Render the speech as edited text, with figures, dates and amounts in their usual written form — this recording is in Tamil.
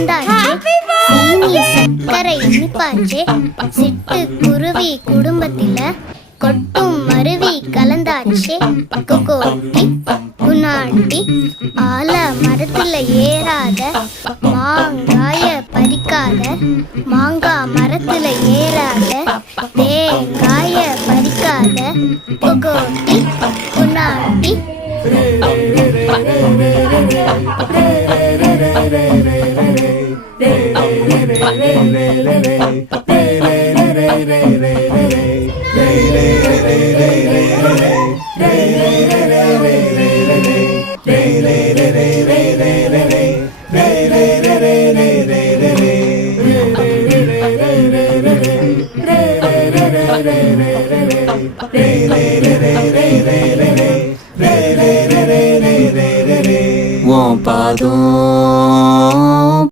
கலந்தாச்சு, சீனி சர்க்கரை இனிப்பாச்சு, சிட்டு குருவி குடும்பத்தில கொட்டும் மருவி கலந்தாச்சு, கொக்கோட்டி குணாட்டி ஆல மரத்துல ஏறாத மாங்காய பறிக்காத, மாங்கா மரத்துல ஏறாத தேங்காய பறிக்காத, கொக்கோட்டி குணாட்டி